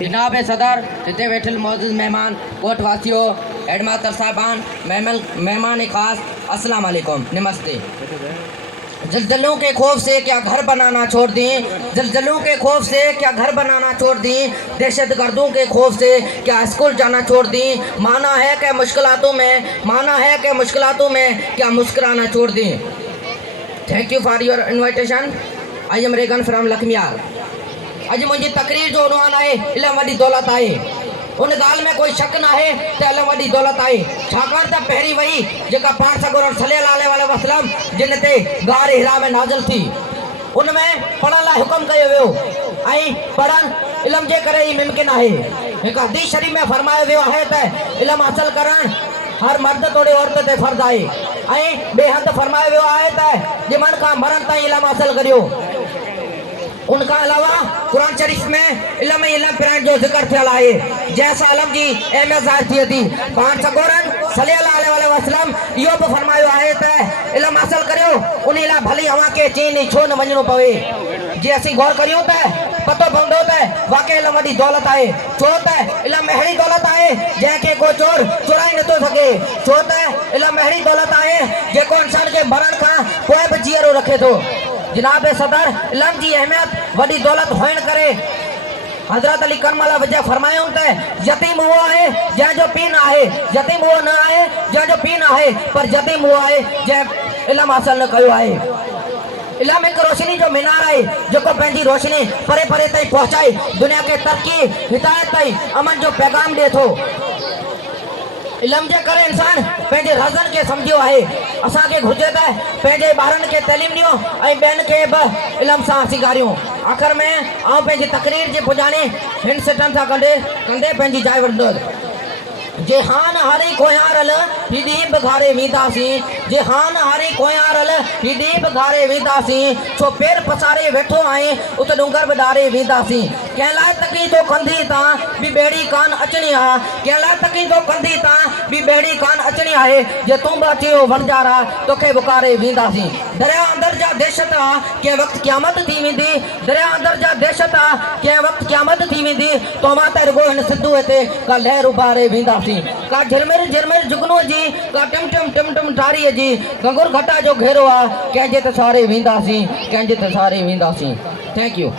जनाब सदर, हिते वेठल मौजूद मेहमान, कोट वासियों, हेडमास्टर साहबान, मेहमान खास, अस्सलाम वालेकुम, नमस्ते। जलजलों के खौफ से क्या घर बनाना छोड़ दी, जलजलों के खौफ से क्या घर बनाना छोड़ दी, दहशतगर्दों के खौफ से क्या स्कूल जाना छोड़ दी, माना है कि मुश्किलातों में क्या मुस्कुराना छोड़ दी। Thank you for your invitation. I am Regan from Lakhmiyal. अज मुझी तकरीर जो उनवान है इल्म वडी दौलत है, उन गाल में कोई शक ना है तो इल्म वडी दौलत है। छाकाण त पहिरीं वही जेका पाण सगुर सल्लल्लाहु अलैहि वसल्लम जिन ते गार हिरा में नाज़िल थी, उन में पढ़ण लाइ हुकुम कयो वियो ऐं पढ़ण इल्म जे करे ही मुमकिन है। हिकु हदीस शरीफ में फरमायो वियो है त इल्म हासिल करण हर मर्द तोड़े औरत ते फर्ज़ है ऐं ॿिए हंधि फरमायो वियो आहे त ॼमण खां मरण ताईं इल्म हासिल करियो। उनका अलावा कुरान शरीफ में इल्म पिराइण जो जिक्र थियल आहे, जैसा इल्म जी अहमियत ज़ाहिर थिए थी। पाण सगोरन सल्लल्लाहु अलैहि वसल्लम इहो बि फरमायो आहे त इल्म हासिल करियो, उन लाइ भली अव्हां खे चीन छो न वञणो पवे। जे असीं गौर करियूं त पतो पवंदो त वाकई इल्म वॾी दौलत आहे, छो त इल्म अहिड़ी दौलत आहे जंहिंखे को चोर चुराए नथो सघे, छो त इल्म अहिड़ी दौलत आहे जेको इंसान खे मरण खां पोइ बि जीअरो रखे थो। जनाब सदर, इल्म जी अहमियत वडी दौलत होइण करे हजरत अली करमला वजह फरमायो त यतीम वो है जंहिंजो पीउ न आहे, यतीम वो न आहे जंहिंजो पीउ न आहे, पर यतीम वो आहे जंहिं इल्म हासिल न कयो आहे। इल्म एक रोशनी जो मीनार है जो पंहिंजी रोशनी परे परे ताईं पहुंचाए दुनिया के तरक्की हिदायत ताईं अमन जो पैगाम दे थो। इल्म जे करे इंसान पंहिंजे रज़न के समझियो आहे। असांखे घुर्जे त पंहिंजे ॿारनि खे तइलीम ॾियूं ऐं ॿियनि खे बि इल्म सां सेखारियूं। आख़िर में आउं पंहिंजी तकरीर जे पुॼाणे हिन सिटनि सां कंदे पंहिंजी जाइ वठंदुसि। जेहान हारी कोयारल हिदीब घारे वींदासीं, जेहान हारी कोयारल हिदीब घारे वींदासीं, छो पेर पसारे वेठो आहीं उत डूंगर बि ॾारे वींदासीं। कंहिं लाइ तकी तो कंदी तां बि ॿेड़ी कान अचणी आहे, कंहिं लाइ तकी तो कंदी तां बि ॿेड़ी कान अचणी आहे, जे तूं बि अची वियो वनजारा तोखे बुकारे वींदासीं। दरिया अंदर जा दहशत आहे कंहिं वक़्तु क़यामत थी वेंदी, दरिया अंदर जा दहशत आहे कंहिं वक़्तु क़यामत थी वेंदी, तव्हां त रुॻो हिन सिद्धू हिते का लहर उभारे वींदासीं। का झिरमिर झिरमिर जुगनूअ जी, का टिम टिम टिम टिम टारीअ जी, गंगुर घटा जो घेरो आहे कंहिंजे त सहारे वेंदासीं, कंहिंजे त सहारे वेंदासीं। Thank you.